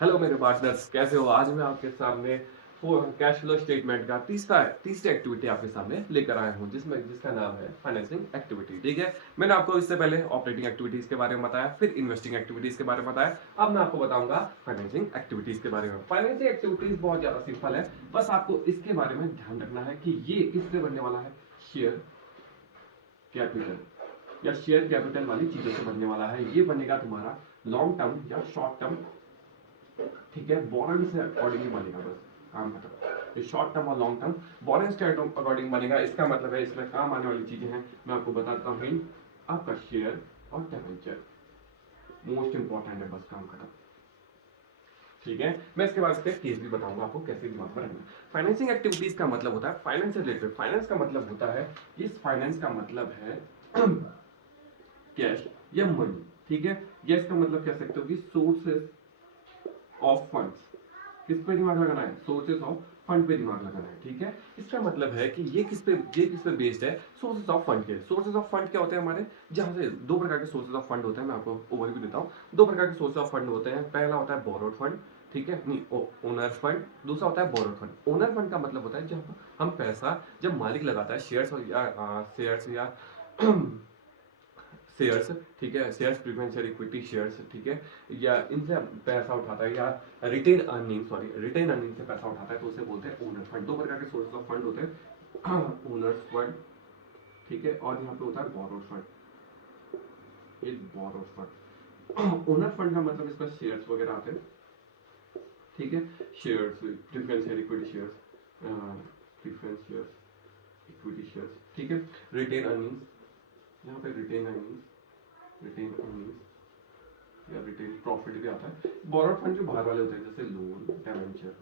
Hello मेरे partners, कैसे हो? आज मैं आपके सामने कैश फ्लो स्टेटमेंट का तीसरी एक्टिविटी आपके सामने लेकर आया हूं, जिसका नाम है फाइनेंसिंग एक्टिविटी। ठीक है, मैंने आपको इससे पहले ऑपरेटिंग एक्टिविटीज के बारे में बताया, फिर इन्वेस्टिंग एक्टिविटीज के बारे में बताया। अब मैं आपको बताऊंगा फाइनेंसिंग एक्टिविटीज के बारे में। फाइनेंसिंग एक्टिविटीज बहुत ज्यादा सिंपल है, बस आपको इसके बारे में ध्यान रखना है कि ये किससे बनने वाला है। शेयर कैपिटल या शेयर कैपिटल वाली चीजों से बनने वाला है। ये बनेगा तुम्हारा लॉन्ग टर्म या शॉर्ट टर्म, ठीक है, बॉन्ड से अकॉर्डिंगली बनेगा। बस काम खत्म। ये शॉर्ट टर्म और लॉन्ग टर्म बॉन्ड से अकॉर्डिंग बनेगा। इसका मतलब है इसमें काम आने वाली चीजें हैं, मैं आपको बताता हूँ। आपका शेयर और डिबेंचर मोस्ट इंपॉर्टेंट है, बस काम खत्म। ठीक है, मैं इसके बाद इसके केस भी बताऊंगा आपको कैसे दिमाग में रखना। फाइनेंसिंग एक्टिविटीज का मतलब होता है फाइनेंस से रिलेटेड। फाइनेंस का मतलब होता है, इस फाइनेंस का मतलब है कैश या मनी। ठीक है, या इसका मतलब कह सकते हो कि सोर्सेस ऑफ फंड्स। किस पे दिमाग लगाना है? सोर्सेस ऑफ फंड पे दिमाग लगाना है। ठीक है, इसका मतलब है कि ये किस पे बेस्ड है? सोर्सेस ऑफ फंड के। सोर्सेस ऑफ फंड क्या होते हैं हमारे? जहां से दो प्रकार के सोर्सेस ऑफ फंड होते हैं, मैं आपको ओवरव्यू देता हूं। दो प्रकार के सोर्सेस ऑफ फंड होते हैं। पहला होता है बोरोड फंड, ठीक है, नहीं ओनर फंड। दूसरा होता है बोरोड फंड। ओनर फंड का मतलब होता है जब हम पैसा, जब मालिक लगाता है शेयर्स या शेयर्स, ठीक है, शेयर्स प्रीफरेंशियल इक्विटी शेयर्स, ठीक है, या इनसे पैसा उठाता है, या रिटेन अर्निंग से पैसा उठाता है, तो उसे बोलते हैं ओनर फंड। दो प्रकार के सोर्सेज ऑफ फंड होते हैं, ओनर्स फंड, ठीक है, और यहाँ पे होता है बोरोड फंड। एक बोरोड फंड, ओनर फंड का मतलब इसमें शेयर्स वगैरह आते हैं, ठीक है, shares preferential equity shares, preference shares, equity shares, ठीक है, रिटेन अर्निंग्स, यहाँ पे रिटेन अर्निंग्स या रिटेन प्रॉफिट भी आता है। बोरोड फंड जो बाहर वाले होते हैं, जैसे लोन, डिबेंचर,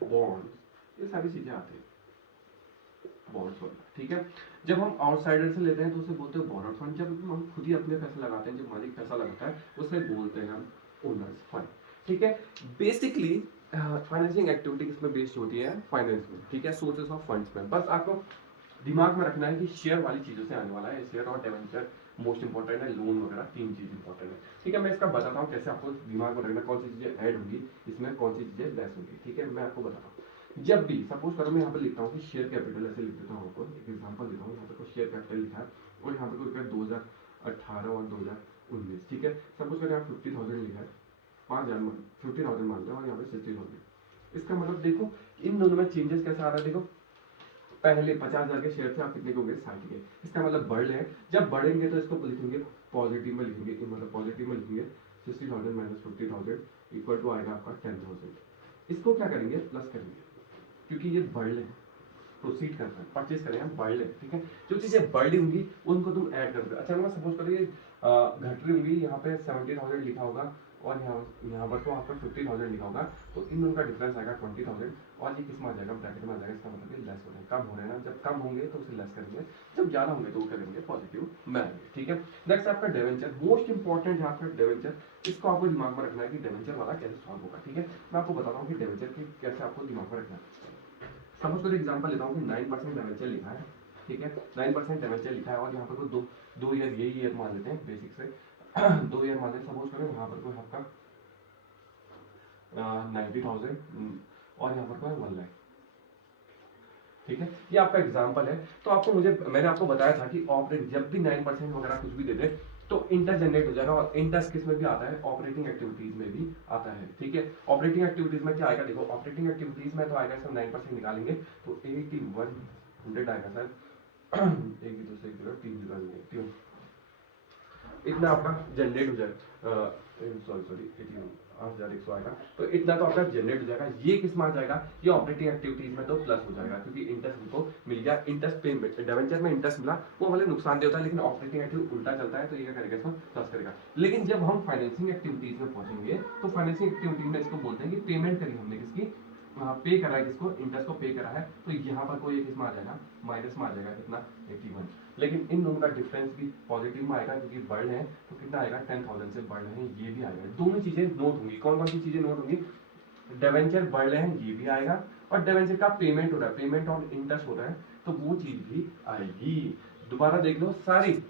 बॉन्ड, ये सारी चीजें आती हैं बॉन्ड्स वगैरह। ठीक है, जब हम आउटसाइडर से लेते हैं तो उसे बोलते हैं बोरोड फंड। जब हम खुद ही अपने पैसे लगाते हैं, जब मालिक पैसा लगाता है, उसे बोलते हैं हम ओनर्स फंड। ठीक है, बेसिकली फाइनेंसिंग एक्टिविटी किसमें बेस्ड होती है? फाइनेंस में। ठीक है, सोर्सेस ऑफ फंड्स में। बस आपको दिमाग में रखना है कि शेयर वाली चीजों से आने वाला है। शेयर और डिबेंचर मोस्ट इंपॉर्टेंट है, लोन वगैरह तीन चीज इंपॉर्टेंट है। ठीक है, मैं इसका बताता हूँ कैसे आपको दिमाग में रखना, कौन सी चीजें ऐड होंगी इसमें, कौन सी चीजें लेस होंगी। ठीक है, मैं आपको बताता हूँ। जब भी सपोज करो, मैं यहाँ पे लिखता हूँ कि शेयर कैपिटल, ऐसे लिख देता हूँ आपको, एक एग्जाम्पल देता हूँ। यहाँ पे कोई शेयर कैपिटल लिखा है और यहाँ पे कोई 2018 और 2019, ठीक है। सपोज करो यहाँ 50,000 लिखा है, 5,000 50,000 मानते हैं, और यहाँ पे 60,000। इसका मतलब देखो इन दोनों में चेंजेस कैसा आ रहा है। देखो पहले 50,000 के शेयर थे, आप कितने के हो गए? 60 के। इसका मतलब बढ़ रहे हैं। जब बढ़ेंगे तो इसको लिखेंगे पॉजिटिव में, लिखेंगे मतलब पॉजिटिव में लिखेंगे 60,000 माइनस 50,000 इक्वल टू आएगा आपका 10,000। इसको क्या करेंगे? प्लस करेंगे, क्योंकि ये बढ़ रहे हैं, प्रोसीड कर रहे हैं, परचेज कर रहे हैं, बढ़ रहे हैं। ठीक है, जो चीजें बढ़ रही होंगी उनको तुम ऐड कर दो। अच्छा, मैं सपोज करिए घट रही होंगी, यहाँ पे 70,000 लिखा होगा और यहाँ पर तो आपका 50,000 लिखा होगा, तो इन दोनों का डिफरेंस आएगा 20,000, और ये किस में आ जाएगा? ब्रैकेट में आ जाएगा। इसका मतलब लेस हो रहे हैं, कम हो रहे हैं ना। जब कम होंगे तो उसे लेस करेंगे, जब ज्यादा होंगे तो वो करेंगे पॉजिटिव में आएंगे। ठीक है, नेक्स्ट आपका डिवेंचर, मोस्ट इंपॉर्टेंट है आपका डिवेंचर। इसको आपको दिमाग में रखना है कि डिवेंचर वाला कैसे सॉल्व होगा। ठीक है, मैं आपको बताता हूँ कि डिवेंचर की कैसे आपको दिमाग में रखना है। सपोज करो एग्जांपल लेता हूँ कि 9% डिवेंचर लिखा है, ठीक है, 9% डिवेंचर लिखा है, और यहाँ पर कोई दो ईयर, यही ईयर मान लेते हैं बेसिक से 2 ईयर मान लेते हैं। सपोज करो यहाँ पर कोई आपका 90,000 और यहाँ पर कोई 1 लाख। ठीक है, ये आपका एग्जांपल है। तो आपको मैंने आपको बताया था कि ऑपरेट जब भी 9% वगैरह कुछ भी दे दे तो इंटरेस्ट जनरेट हो जाएगा, और इंटरेस्ट किस में भी आता है? ऑपरेटिंग एक्टिविटीज में भी आता है। ठीक है, ऑपरेटिंग एक्टिविटीज में क्या आएगा? देखो ऑपरेटिंग एक्टिविटीज में तो आएगा, सब 9% निकालेंगे तो 8100 आएगा सर। एक भी दूसरे की 3 इतना आपका जनरेट हो जाएगा। सॉरी 8100 आएगा, तो इतना तो आपका जनरेट हो जाएगा। ये किस में आ जाएगा? ये ऑपरेटिंग एक्टिविटीज में तो प्लस हो जाएगा, क्योंकि इंटरेस्ट हमको मिल गया। इंटरेस्ट पेमेंट डिवेंचर में इंटरेस्ट मिला, वो हमारे नुकसान दे होता है, लेकिन ऑपरेटिंग एक्टिविटी उल्टा चलता है, तो ये क्या करेगा? इसको प्लस करेगा। लेकिन जब हम फाइनेंसिंग एक्टिविटीज में पहुंचेंगे तो फाइनेंसिंग एक्टिविटीज में इसको बोलते हैं कि पेमेंट करी हमने किसकी? पे करा है किसको? इंटरेस्ट को पे करा है, तो यहाँ पर कोई किस में आ जाएगा? माइनस में आ जाएगा। कितना? 81। लेकिन इन दोनों का डिफरेंस भी पॉजिटिव में आएगा, क्योंकि बढ़ रहे हैं, तो कितना आएगा? 10,000 से बढ़ रहे हैं, ये भी आएगा। दोनों चीजें नोट होंगी। कौन कौन सी चीजें नोट होंगी? डिवेंचर बढ़ रहे हैं, ये भी आएगा, और डिवेंचर का पेमेंट हो रहा है, पेमेंट ऑन इंटरेस्ट हो रहा है, तो वो चीज भी आएगी। दोबारा देख लो, सारी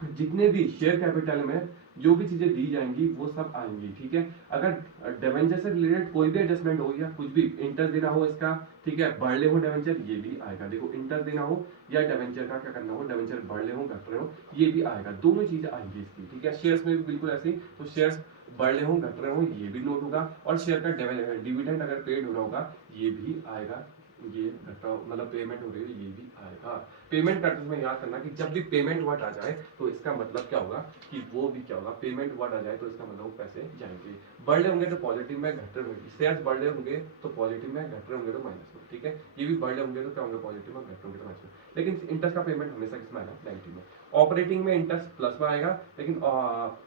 जितने भी शेयर कैपिटल में जो भी चीजें दी जाएंगी वो सब आएंगी, ठीक है। अगर डिवेंचर से रिलेटेड कोई भी एडजस्टमेंट हो या कुछ भी इंटरेस्ट देना हो इसका, ठीक है, बढ़ ले हो डिवेंचर, ये भी आएगा। देखो इंटरेस्ट देना हो या डिवेंचर का क्या करना हो, डिवेंचर बढ़ ले हो घट रहे हो, ये भी आएगा, दोनों चीजें आएंगी इसकी, ठीक है। शेयर्स में भी बिल्कुल ऐसे ही, तो शेयर्स बढ़ रहे हो घट रहे हो ये भी नोट होगा, और शेयर का डिविडेंड अगर पेड हो रहा होगा ये भी आएगा, ये घटा मतलब पेमेंट हो रही है ये भी आएगा। पेमेंट करते समय याद करना कि जब भी पेमेंट वर्ड आ जाए तो इसका मतलब क्या होगा कि वो भी क्या होगा, पेमेंट वर्ड आ जाए तो इसका मतलब वो पैसे जाएंगे। बढ़ रहे होंगे तो पॉजिटिव में, घट रहे होंगे, शेयर्स बढ़ रहे होंगे तो पॉजिटिव में, घट रहे होंगे तो माइनस में, ठीक है। ये भी बढ़ रहे होंगे तो क्या होंगे, पॉजिटिव में, घट रहे होंगे तो माइनस में। लेकिन इंटरेस्ट का पेमेंट हमेशा किसमें आएगा, नेगेटिव में। ऑपरेटिंग में इंटरेस्ट प्लस में आएगा, लेकिन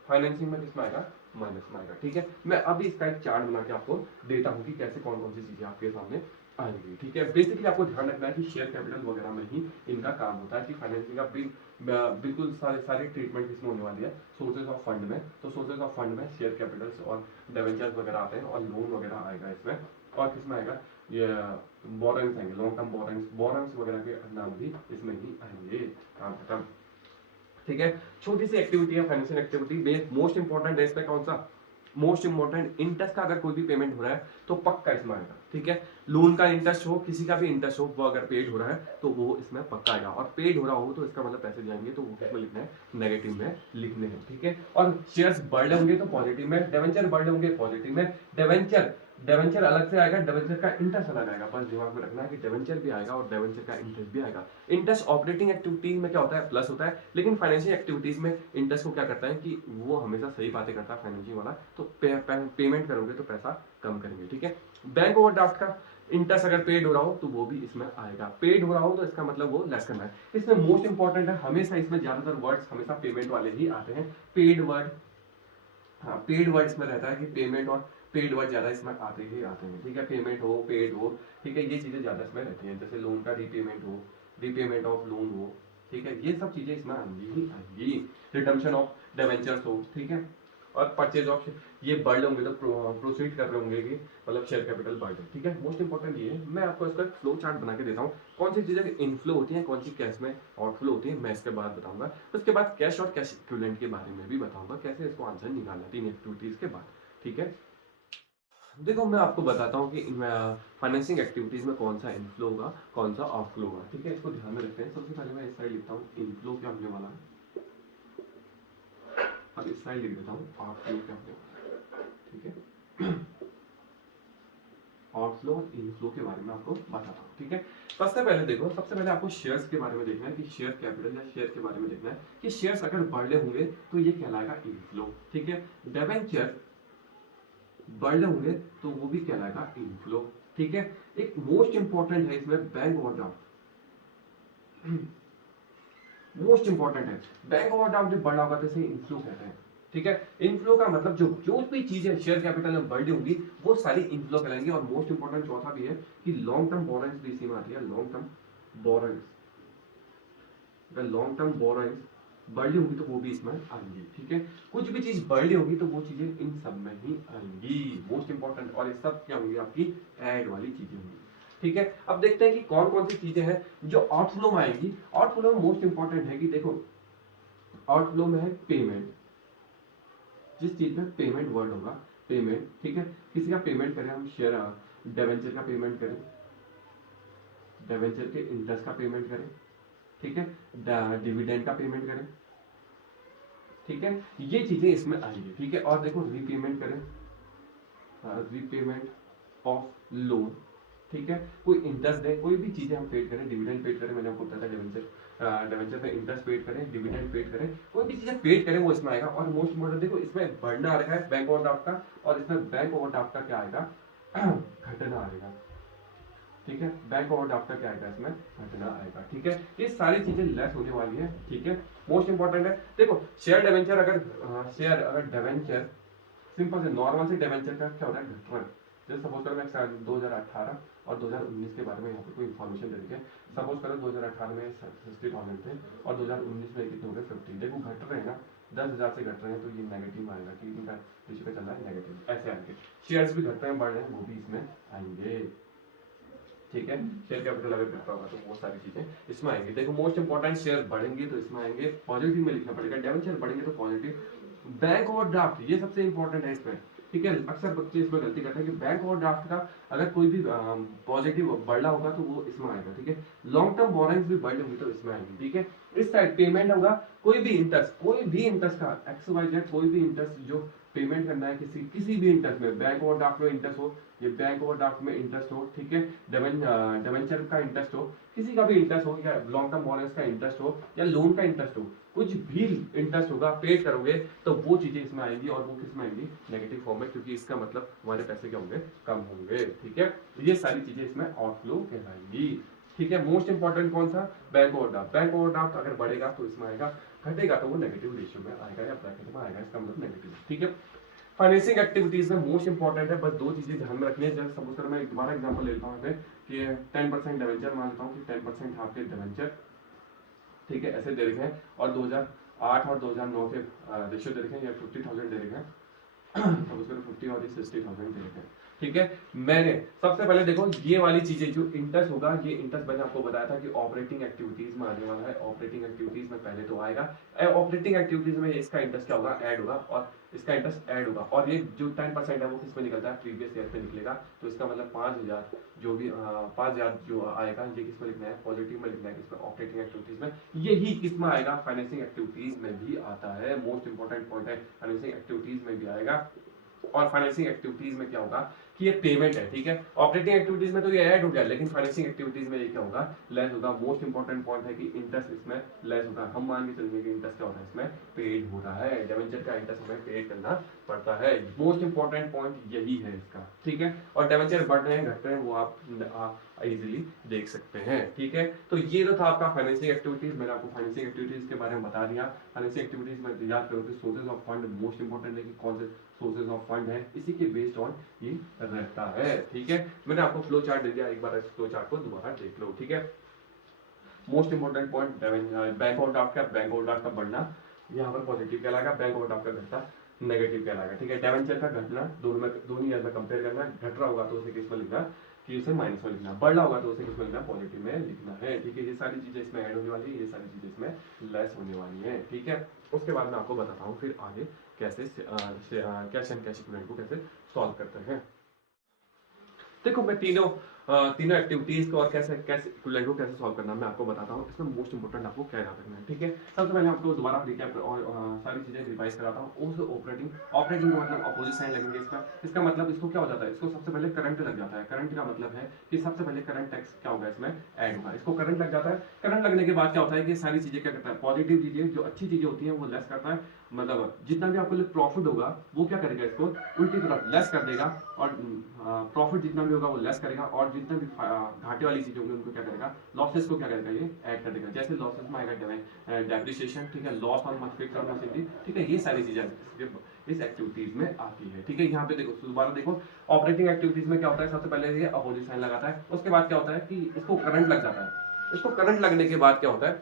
फाइनेंसिंग में किसमें आएगा, माइनस में आएगा, ठीक है। मैं अभी इसका एक चार्ट बना के आपको देता हूँ कि कैसे कौन कौन सी चीजें आपके सामने आएंगी, ठीक है। बेसिकली आपको ध्यान रखना है कि शेयर कैपिटल वगैरह में ही इनका काम होता है, कि फाइनेंसिंग का बिल्कुल सारे ट्रीटमेंट इसमें होने वाली है सोर्सेज ऑफ फंड में। तो सोर्सेज ऑफ फंड में शेयर कैपिटल्स और डिवेंचर्स वगैरह आते हैं, और लोन वगैरह आएगा इसमें, और किसमें आएगा, ये बोरेंस आएंगे, लॉन्ग टर्म बोरेंस वगैरह के नाम भी इसमें ही आएंगे। काम खत्म, ठीक है। छोटी सी एक्टिविटी है फाइनेंशियल एक्टिविटी, मोस्ट इंपॉर्टेंट है इसमें कौन सा, मोस्ट इंपॉर्टेंट, इंटरेस्ट का अगर कोई भी पेमेंट हो रहा है तो पक्का इसमें आएगा, ठीक है। लोन का इंटरेस्ट हो, किसी का भी इंटरेस्ट हो, वो अगर पेड हो रहा है तो वो इसमें पक्का आएगा, और पेड हो रहा हो तो इसका मतलब पैसे जाएंगे तो वो किसमें लिखना है, नेगेटिव में लिखने हैं, ठीक है। और शेयर्स बढ़ होंगे तो पॉजिटिव में, डिवेंचर बढ़ होंगे पॉजिटिव में, डिवेंचर अलग से आएगा, डिवेंचर का इंटरेस्ट अलग आएगा, बस दिमाग में रखना है कि डिवेंचर भी आएगा और डिवेंचर का इंटरेस्ट भी आएगा। इंटरेस्ट ऑपरेटिंग एक्टिविटीज में क्या होता है, प्लस होता है, लेकिन फाइनेंशियल एक्टिविटीज में इंटरेस्ट को क्या करता है कि वो हमेशा सही बातें करता है फाइनेंशियल वाला, तो पेमेंट करोगे तो पैसा कम करेंगे, ठीक है। बैंक ओवरड्राफ्ट का इंटरेस्ट अगर पेड हो रहा हो तो वो भी इसमें आएगा, पेड हो रहा हो तो इसका मतलब वो लेस करना है। इसमें मोस्ट इंपॉर्टेंट है, हमेशा इसमें ज्यादातर वर्ड्स हमेशा पेमेंट वाले ही आते हैं, पेड वर्ड, हाँ पेड वर्ड इसमें रहता है कि पेमेंट और पेड वर्ड ज्यादा इसमें आते ही आते हैं, ठीक है। पेमेंट हो, पेड हो, ठीक है, ये चीजें ज्यादा इसमें रहती हैं, जैसे लोन का रीपेमेंट हो, रीपेमेंट ऑफ लोन हो, ठीक है, ये सब चीजें इसमें आएंगी ही आएंगी। रिडम्पशन ऑफ डिवेंचर्स हो, ठीक है, और परचेज ऑफ, ये बढ़ होंगे तो प्रोसीड कर रहे होंगे कि मतलब शेयर कैपिटल बढ़, ठीक है। मोस्ट इंपॉर्टेंट ये है, मैं आपको इसका एक फ्लो चार्ट बना के देता हूँ, कौन सी चीजें इनफ्लो होती हैं, कौन सी कैश में आउटफ्लो होती है, मैं इसके बाद बताऊंगा। उसके बाद कैश और कैश इक्विवेलेंट के बारे में भी बताऊंगा, कैसे इसको आंसर निकालना 3 एक्टिविटीज के बाद, ठीक है। देखो मैं आपको बताता हूँ कि फाइनेंसिंग एक्टिविटीज में कौन सा इनफ्लो होगा, कौन सा आउटफ्लो होगा, ठीक है। इसको ध्यान में रखते हैं। सबसे पहले मैं इस साइड लिखता हूँ इनफ्लो क्या होने वाला है, अब इस साइड लिख देता हूँ आउटफ्लो क्या होने वाला है, ठीक है। आउटफ्लो और इनफ्लो के बारे में आपको बताता हूँ, ठीक है। सबसे पहले देखो, सबसे पहले आपको शेयर्स के बारे में देखना है कि शेयर कैपिटल या शेयर के बारे में देखना है कि शेयर्स अगर बढ़ होंगे तो ये कहलाएगा इनफ्लो, ठीक है। डिवेंचर बढ़ होंगे तो वो भी कहलाएगा इनफ्लो, ठीक है। एक मोस्ट इंपॉर्टेंट है इसमें बैंक ओवरड्राफ्ट, मोस्ट इंपॉर्टेंट है, बैंक ओवरड्राफ्ट जब बढ़ा होगा तो इसे इनफ्लो कहते हैं, ठीक है। इनफ्लो का मतलब जो भी चीजें शेयर कैपिटल में बढ़ी होंगी वो सारी इनफ्लो कहलाएंगी। और मोस्ट इंपॉर्टेंट चौथा भी है कि लॉन्ग टर्म बोरेंस भी इसी में आती है, लॉन्ग टर्म बोरेंस, अगर लॉन्ग टर्म बोरेंस बढ़ी होगी तो वो भी इसमें आएंगी, ठीक है। कुछ भी चीज बढ़ी होगी तो वो चीजें इन सब में ही आएंगी, मोस्ट इंपॉर्टेंट। और ये सब क्या होंगी, आपकी ऐड वाली चीजें होंगी, ठीक है। अब देखते हैं कि कौन कौन सी चीजें हैं जो आउटफ्लो में आएंगी। आउटफ्लो में मोस्ट इंपॉर्टेंट है कि देखो, आउटफ्लो में है पेमेंट, जिस चीज में पेमेंट वर्ड होगा, पेमेंट, ठीक है। किसी का पेमेंट करें हम, शेयर डिवेंचर का पेमेंट करें, डिवेंचर के इंटरेस्ट का पेमेंट करें, ठीक है, डिविडेंड का पेमेंट करें, ठीक है, ये चीजें इसमें आएंगी, ठीक है। और देखो रीपेमेंट करें, रीपेमेंट ऑफ लोन, ठीक है, कोई इंटरेस्ट दे, कोई भी चीजें हम पेड करें, डिविडेंड पेड करें, मैंने आपको बताया था डिवेंचर पे इंटरेस्ट पेड करें, डिविडेंड पेड करें, कोई भी चीजें पेड करें वो इसमें आएगा। और मोस्ट इंपोर्टेंट देखो, इसमें बढ़ना आ रखा है बैंक ओवरड्राफ्ट का, और इसमें बैंक ओवरड्राफ्ट का क्या आएगा, घटना आएगा, ठीक है। बैंक ओवरड्राफ्ट का क्या आएगा, इसमें घटना आएगा, ठीक है। ये सारी चीजें लेस होने वाली है, ठीक है। मोस्ट इंपॉर्टेंट है, देखो शेयर डिवेंचर अगर डिवेंचर सिंपल से नॉर्मल से डिवेंचर का क्या होता है, घट रहा है। जैसे सपोज करो मैं 2018 और 2019 के बारे में यहाँ पे कोई इन्फॉर्मेशन दे दी, सपोज करो 2018 में 60,000 थे और 2019 में कितने हो गए 50। देखो घट रहे हैं ना, 10,000 से घट रहे हैं तो ये नेगेटिव आएगा, कि इनका रेशियो का चल रहा है नेगेटिव, ऐसे आएंगे। शेयर्स भी घट रहे हैं, बढ़ रहे हैं, वो भी इसमें आएंगे, ठीक है। शेयर कैपिटल अगर घटा होगा तो बहुत सारी चीजें इसमें आएंगी। देखो मोस्ट इंपॉर्टेंट, शेयर बढ़ेंगे तो इसमें आएंगे, पॉजिटिव में लिखना पड़ेगा, डिवेंचर बढ़ेंगे तो पॉजिटिव, बैंक ओवरड्राफ्ट ये सबसे इंपॉर्टेंट है इसमें, ठीक है। अक्सर बच्चे इसमें गलती करते हैं कि बैंक ओवरड्राफ्ट का अगर कोई भी पॉजिटिव बढ़ा होगा तो वो इसमें आएगा, ठीक है। लॉन्ग टर्म बोरिंग्स भी बढ़ी होंगी तो इसमें आएंगी, ठीक है। इस साइड पेमेंट होगा, कोई भी इंटरेस्ट का एक्स वाई जेड कोई भी इंटरेस्ट जो पेमेंट करना है किसी भी इंटरेस्ट में, बैंक ओवरड्राफ्ट में इंटरेस्ट हो, ये बैंक ओवरड्राफ्ट में इंटरेस्ट हो, ठीक है, डिवेंचर का इंटरेस्ट हो, किसी का भी इंटरेस्ट हो, या लॉन्ग टर्म बोरिंग्स का इंटरेस्ट हो, या लोन का इंटरेस्ट हो, कुछ भी इंटरेस्ट होगा पे करोगे तो वो चीजें इसमें आएंगी, और वो किस में आएंगी, नेगेटिव फॉर्म में, क्योंकि इसका मतलब हमारे पैसे क्या होंगे, कम होंगे, ठीक है। ये सारी चीजें इसमें आउटफ्लो कहलाएंगी, ठीक है। मोस्ट इंपॉर्टेंट कौन सा, बैंक ओवरड्राफ्ट। बैंक ओवरड्राफ्ट अगर बढ़ेगा तो इसमें आएगा, घटेगा तो वो नेगेटिव रेशियो में आएगा या ब्रैकेट में आएगा, इसका मतलब नेगेटिव, ठीक है। फाइनेंसिंग एक्टिविटीज में मोस्ट इंपॉर्टेंट है, बस दो चीजें ध्यान में रखनी है। जैसे सपोज कर मैं एक दोबारा एग्जांपल ले लेता हूं कि 10% डिवेंचर मान लेता हूं कि 10% आपके डिवेंचर, ठीक है, ऐसे दे रखे हैं, और 2008 और 2009 के रेशियो दे रखे हैं, या 50,000 दे रखे हैं, सपोज करो 50 और 60,000 दे रखे हैं, ठीक है। मैंने सबसे पहले देखो ये वाली चीजें जो इंटरेस्ट होगा, ये इंटरेस्ट मैंने आपको बताया था कि ऑपरेटिंग एक्टिविटीज में आने वाला है, ऑपरेटिंग एक्टिविटीज में पहले तो आएगा, ऑपरेटिंग एक्टिविटीज में इसका इंटरेस्ट क्या होगा, ऐड होगा, और इसका इंटरेस्ट ऐड होगा, और ये जो 10% है वो किस में निकलता है, प्रीवियस ईयर पे निकलेगा, तो इसका मतलब 5,000 जो भी 5,000 जो आएगा, ये किस में लिखना है, पॉजिटिव में लिखना है, किसमें, ऑपरेटिंग एक्टिविटीज में। यही किस में आएगा, फाइनेंसिंग एक्टिविटीज में भी आता है, मोस्ट इंपॉर्टेंट पॉइंट है, फाइनेंसिंग एक्टिविटीज में भी आएगा। और फाइनेंसिंग एक्टिविटीज में क्या होगा कि ये पेमेंट है, ठीक है। ऑपरेटिंग एक्टिविटीज में तो ये ऐड हो गया, लेकिन फाइनेंसिंग एक्टिविटीज में ये क्या होगा, लेस होगा। मोस्ट इंपॉर्टेंट पॉइंट है कि इंटरेस्ट इसमें लेस होगा। हम मान के चलेंगे कि इंटरेस्ट क्या होता है, इसमें पेड हो रहा है, डिवेंचर का इंटरेस्ट हमें पेड करना पड़ता है। मोस्ट इंपॉर्टेंट पॉइंट यही है इसका, ठीक है। और डिवेंचर बढ़ रहे हैं घट रहे हैं वो आप इजीली देख सकते हैं, ठीक है। तो ये तो था आपका फाइनेंसिंग एक्टिविटीज। मैंने आपको फाइनेंसिंग एक्टिविटीज के बारे में बता दिया। फाइनेंसिंग एक्टिविटीज में याद करो कि sources of fund most important है कि कौन से सोर्सेज ऑफ फंड है, इसी के बेस्ड ऑन ये रहता है, ठीक है। मैंने आपको फ्लो चार्ट दे दिया, एक बार इस फ्लो चार्ट को दोबारा देख लो, ठीक है। Most important point bank overdraft का, बैंक ओवरड्राफ्ट का बढ़ना यहाँ पर पॉजिटिव कहलाएगा, बैंक ओवरड्राफ्ट का घटना नेगेटिव कहलाएगा, ठीक है। डिवेंचर का घटना दोनों ईयर में कंपेयर करना, घट रहा होगा तो उसे किस में लिखना, कि उसे माइनस में लिखना, बढ़ रहा होगा तो उसे किस में लिखना, पॉजिटिव में लिखना है, ठीक है। ये सारी चीजें इसमें ऐड होने वाली है, ये सारी चीजें इसमें लेस होने वाली है, ठीक है। उसके बाद मैं आपको बताता हूँ फिर आगे कैसे कैश एंड कैश इक्विवेलेंट को कैसे सॉल्व करते हैं। देखो मैं तीनों एक्टिविटीज को और कैसे कैसे इक्विवेलेंट को कैसे सॉल्व करना मैं आपको बताता हूँ। इसमें मोस्ट इंपोर्टेंट आपको क्या याद रखना है, ठीक है। सबसे पहले आपको दोबारा रिकैप और सारी चीजें रिवाइज कराता हूँ। उस ऑपरेटिंग का मतलब अपोजिट साइन लगेंगे इसका मतलब इसको क्या हो जाता है, इसको सबसे पहले करंट लग जाता है। करंट का मतलब है कि सबसे पहले करंट टैक्स क्या होगा, इसमें ऐड होगा, इसको करंट लग जाता है। करंट लगने के बाद क्या होता है कि सारी चीजें क्या करता है, पॉजिटिव चीजें जो अच्छी चीजें होती हैं वो लेस करता है, मतलब जितना भी आपको प्रॉफिट होगा वो क्या करेगा, इसको उल्टी तरफ लेस कर देगा, और प्रॉफिट जितना भी होगा वो लेस करेगा, और जितना भी घाटे वाली चीजें होंगी उनको क्या करेगा, लॉसेस को क्या करेगा, ये ऐड कर देगा। जैसे लॉसेस में आएगा डेप्रिसिएशन, ठीक है, लॉस ऑन फिक्स्ड मशीनरी, ठीक है, ये सारी चीजें इस एक्टिविटीज में आती है, ठीक है। यहाँ पे देखो दोबारा देखो, ऑपरेटिंग एक्टिविटीज में क्या होता है, सबसे पहले ये अपोजिट साइन लगाता है, उसके बाद क्या होता है कि इसको करंट लग जाता है। इसको करंट लगने के बाद क्या होता है,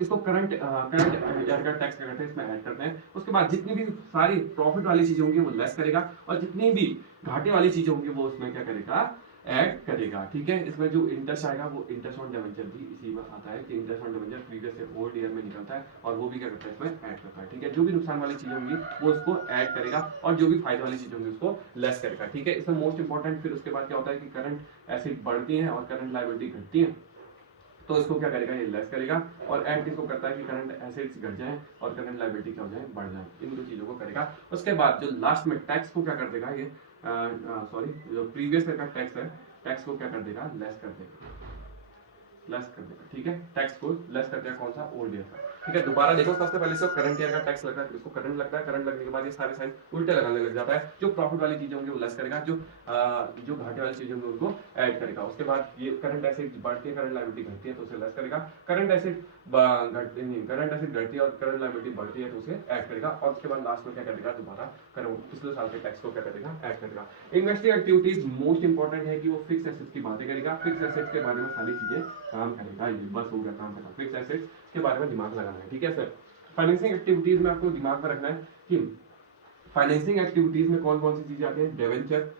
इसको करंट का टैक्स क्या करते हैं, इसमें ऐड करते हैं। उसके बाद जितनी भी सारी प्रॉफिट वाली चीजें होंगी वो लेस करेगा, और जितनी भी घाटे वाली चीजें होंगी वो उसमें क्या करेगा, ऐड करेगा, ठीक है। इसमें जो इंटरेस्ट आएगा वो इंटरेस्ट ऑन डिवेंचर भी इसी में आता है कि इंटरेस्ट ऑन डिवेंचर प्रीवियस से ओल्ड ईयर में निकलता है, और वो भी क्या करता है, इसमें ऐड करता है, ठीक है। जो भी नुकसान वाली चीजें होंगी वो उसको ऐड करेगा, और जो भी फायदे वाली चीजें होंगी उसको लेस करेगा, ठीक है। इसमें मोस्ट इंपॉर्टेंट फिर उसके बाद क्या होता है कि करंट एसेट बढ़ती है और करंट लायबिलिटी घटती है, तो इसको क्या करेगा, ये लेस करेगा। और ऐड किसको करता है कि करंट एसेट्स घट जाए और करंट लायबिलिटी क्या हो जाए, बढ़ जाए, इन दो चीजों को करेगा। उसके बाद जो लास्ट में टैक्स को क्या कर देगा, ये जो प्रीवियस ईयर का टैक्स है, टैक्स को क्या कर देगा, लेस कर देगा, ठीक है। टैक्स को लेस कर देगा, कौन सा, ओल्ड ईयर का, ठीक है। दोबारा देखो, सबसे पहले इसको करंट ईयर का टैक्स लगा, इसको करंट लगता है, करंट लगने के बाद ये सारे साइन उल्टे लगाने लग जाता है। जो प्रॉफिट वाली चीजें होंगी वो लेस करेगा, जो घाटे वाली चीजें होंगी उनको ऐड करेगा। उसके बाद ये करंट एसेट बढ़ती है, करंट लायबिलिटी घटती है तो उसे लेस करेगा। करंट एसेट घटती है और करंट लायबिलिटी बढ़ती है तो उसे ऐड करेगा। और उसके बाद लास्ट में क्या करेगा, दोबारा पिछले साल के टैक्स को क्या करेगा, ऐड करेगा। इन्वेस्टिंग एक्टिविटीज मोस्ट इंपॉर्टेंट है कि वो फिक्स एसेट्स की बातें करेगा, फिक्स एसेट्स के बारे में सारी चीजें काम करेगा। ये बस हो गया काम करना, फिक्स एसेट्स के बारे में दिमाग लगाना है, ठीक है सर। फाइनेंसिंग एक्टिविटीज में आपको दिमाग में रखना है कि फाइनेंसिंग एक्टिविटीज में कौन कौन सी चीजें आती है, डिवेंचर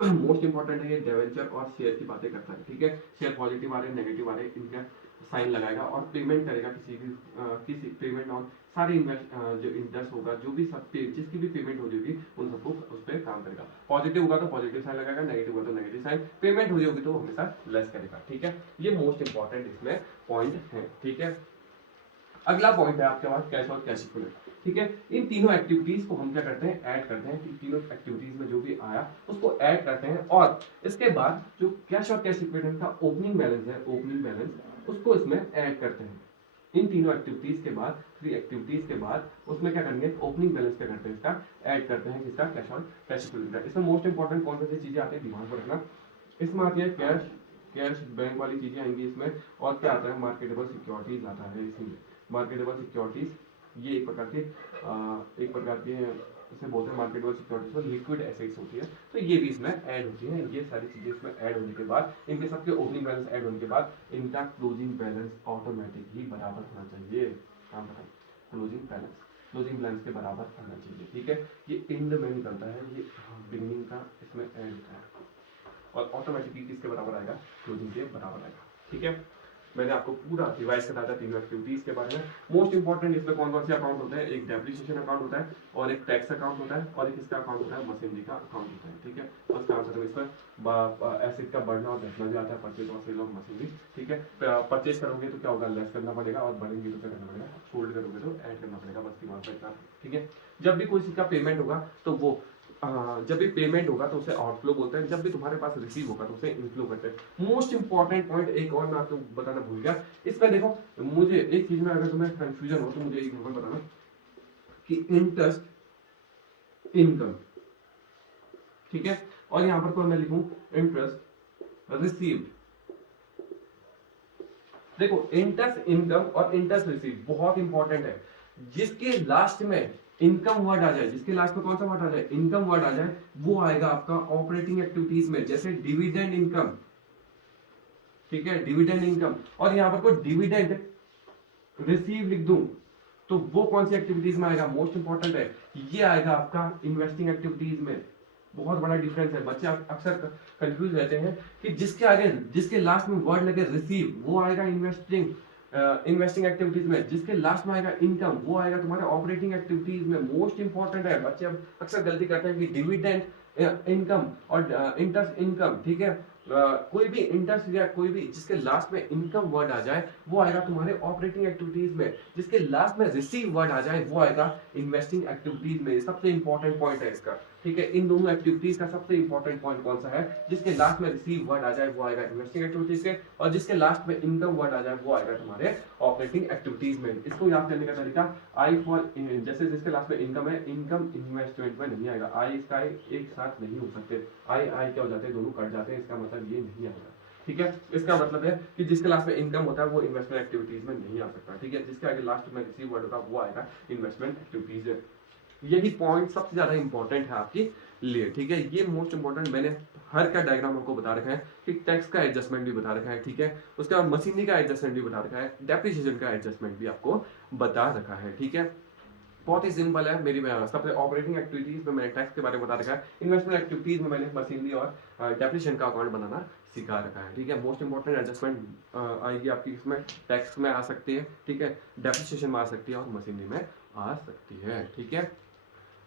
मोस्ट इंपॉर्टेंट है, ये डिवेंचर और शेयर की बातें करता है, ठीक है। शेयर पॉजिटिव आ रहे, नेगेटिव आ रहे, इनका साइन लगाएगा और पेमेंट करेगा किसी पेमेंट और सारे इन्वेस्ट जो इंटरेस्ट होगा, जो भी सब जिसकी भी पेमेंट हो जाएगी उन सबको उस पर काम करेगा। पॉजिटिव होगा तो पॉजिटिव साइन लगाएगा, नेगेटिव होगा तो नेगेटिव साइन, पेमेंट हो जाएगी तो हमेशा लेस करेगा। ठीक है, ये मोस्ट इंपॉर्टेंट इसमें पॉइंट है। ठीक है, अगला पॉइंट है आपके पास कैश और कैश इक्विवेलेंट। ठीक है, इन तीनों एक्टिविटीज को हम क्या करते हैं, ऐड करते हैं। तीनों एक्टिविटीज में जो भी आया उसको ऐड करते हैं और इसके बाद जो कैश और कैश इक्विवेलेंट का ओपनिंग बैलेंस है, ओपनिंग बैलेंस उसको इसमें ऐड करते हैं। इन तीनों एक्टिविटीज के बाद, 3 एक्टिविटीज के बाद उसमें क्या करेंगे, ओपनिंग बैलेंस क्या करते हैं, इसका ऐड करते हैं, किसका, कैश और कैश इक्विवेलेंट। इसमें मोस्ट इंपॉर्टेंट कौन सी चीजें आती है दिमाग में रखना, इसमें आती है कैश, कैश बैंक वाली चीजें आएंगी इसमें, और क्या आता है, मार्केटेबल सिक्योरिटीज आता है। इसमें मार्केटेबल सिक्योरिटीज ये एक प्रकार के इसे बोलते हैं मार्केटेबल सिक्योरिटीज और लिक्विड एसेट्स होती है, तो ये भी इसमें ऐड होती है। ये सारी चीजें इसमें ऐड होने के बाद, इनके सबके ओपनिंग बैलेंस ऐड होने के बाद इनका क्लोजिंग बैलेंस ऑटोमेटिक ही बराबर होना चाहिए। काम बताइए, क्लोजिंग बैलेंस के बराबर होना चाहिए। ठीक है, ये एंड में निकलता है, ये बिगिनिंग का इसमें ऐड होता है और ऑटोमेटिकली किसके बराबर आएगा, क्लोजिंग के बराबर आएगा। ठीक है, मैंने आपको पूरा रिवाइज करा था तीनों एक्टिविटीज के बारे में। मोस्ट इंपॉर्टेंट इसमें कौन कौन से अकाउंट होते हैं, एक डेप्रिसिएशन अकाउंट होता है और एक टैक्स अकाउंट होता है और एक इसका अकाउंट होता है, मशीनरी का अकाउंट होता है। ठीक है, उसका आंसर इसमें एसेट का बढ़ना और घटना भी आता है, परचेज और सेल ऑफ मशीनरी। ठीक है, परचेज करोगे तो क्या होगा, लेस करना पड़ेगा और बढ़ेंगे तो क्या करना पड़ेगा, होल्ड करोगे तो ऐड करना पड़ेगा, बस दिमाग में इतना। ठीक है, जब भी कोई चीज का पेमेंट होगा तो वो जब भी पेमेंट होगा तो उसे आउटफ्लो बोलते हैं, जब भी तुम्हारे पास रिसीव होगा तो उसे इनफ्लो करते हैं। मोस्ट इंपॉर्टेंट पॉइंट एक और मैं आपको बताना भूल गया, इसमें देखो मुझे एक चीज में अगर तुम्हें कंफ्यूजन हो तो मुझे एक नंबर बताना कि इंटरेस्ट इनकम, ठीक है, और यहां पर कोई मैं लिखूं इंटरेस्ट रिसीव्ड। देखो इंटरेस्ट इनकम और इंटरेस्ट रिसीव बहुत इंपॉर्टेंट है। जिसके लास्ट में इनकम वर्ड आ जाए, जिसके लास्ट में कौन सा वर्ड आ जाए, इनकम वर्ड आ जाए, वो आएगा आपका ऑपरेटिंग एक्टिविटीज में, जैसे डिविडेंड इनकम। ठीक है, डिविडेंड इनकम, और यहां पर कोई डिविडेंड रिसीव लिख दूं तो वो कौन सी एक्टिविटीज में आएगा, मोस्ट इंपॉर्टेंट है, ये आएगा आपका इन्वेस्टिंग एक्टिविटीज में। बहुत बड़ा डिफरेंस है, बच्चे अक्सर कंफ्यूज रहते हैं कि जिसके आगे, जिसके लास्ट में वर्ड लगे रिसीव वो आएगा इन्वेस्टिंग एक्टिविटीज में, जिसके लास्ट में आएगा इनकम वो आएगा तुम्हारे ऑपरेटिंग एक्टिविटीज में। मोस्ट इंपॉर्टेंट है, बच्चे अब अक्सर गलती करते हैं कि डिविडेंड इनकम और इंटरेस्ट इनकम। ठीक है, कोई भी इंटरेस्ट या कोई भी जिसके लास्ट में इनकम वर्ड आ जाए वो आएगा तुम्हारे ऑपरेटिंग एक्टिविटीज में, जिसके लास्ट में रिसीव वर्ड आ जाए वो आएगा इन्वेस्टिंग एक्टिविटीज में। सबसे इंपॉर्टेंट पॉइंट है इसका। ठीक है, इन दोनों एक्टिविटीज का सबसे इंपॉर्टेंट पॉइंट कौन सा है, जिसके लास्ट में रिसीव वर्ड आ जाए वो आएगा इन्वेस्टिंग एक्टिविटीज के, और जिसके लास्ट में इनकम वर्ड आ जाए वो आएगा तुम्हारे ऑपरेटिंग एक्टिविटीज में। इसको याद करने का तरीका, आई फॉर, जैसे जिसके लास्ट में इनकम है, इनकम इन्वेस्टमेंट में नहीं आएगा, आई इसका एक साथ नहीं हो सकते, आई क्या हो जाते हैं, दोनों कट जाते हैं, इसका मतलब ये नहीं आएगा। ठीक है, इसका मतलब है कि जिसके लास्ट में इनकम होता है वो इन्वेस्टमेंट एक्टिविटीज में नहीं आ सकता। ठीक है, जिसके आगे लास्ट में रिसीव वर्ड होता है वो आएगा इन्वेस्टमेंट एक्टिविटीज। यही पॉइंट सबसे ज्यादा इंपॉर्टेंट है आपके लिए। ठीक है, ये मोस्ट इंपॉर्टेंट, मैंने हर का डायग्राम आपको बता रखा है कि टैक्स का एडजस्टमेंट भी बता रखा है। ठीक है, उसके बाद मशीनरी का एडजस्टमेंट भी बता रखा है, डेप्रिसिएशन का एडजस्टमेंट भी आपको बता रखा है। ठीक है, बहुत ही सिंपल है। मेरी सबसे ऑपरेटिंग एक्टिविटीज में मैंने टैक्स के बारे में बता रखा है, इन्वेस्टमेंट एक्टिविटीज में मैंने मशीनरी और डेप्रिसिएशन का अकाउंट बनाना सिखा रखा है। ठीक है, मोस्ट इंपॉर्टेंट एडजस्टमेंट आएगी आपकी इसमें, टैक्स में आ सकती है, ठीक है, डेप्रिसिएशन में आ सकती है और मशीनरी में आ सकती है। ठीक है,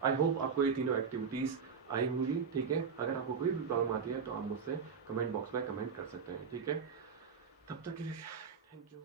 आई होप आपको ये तीनों एक्टिविटीज आई होंगी। ठीक है, अगर आपको कोई भी प्रॉब्लम आती है तो आप मुझसे कमेंट बॉक्स में कमेंट कर सकते हैं। ठीक है, तब तक के लिए थैंक यू।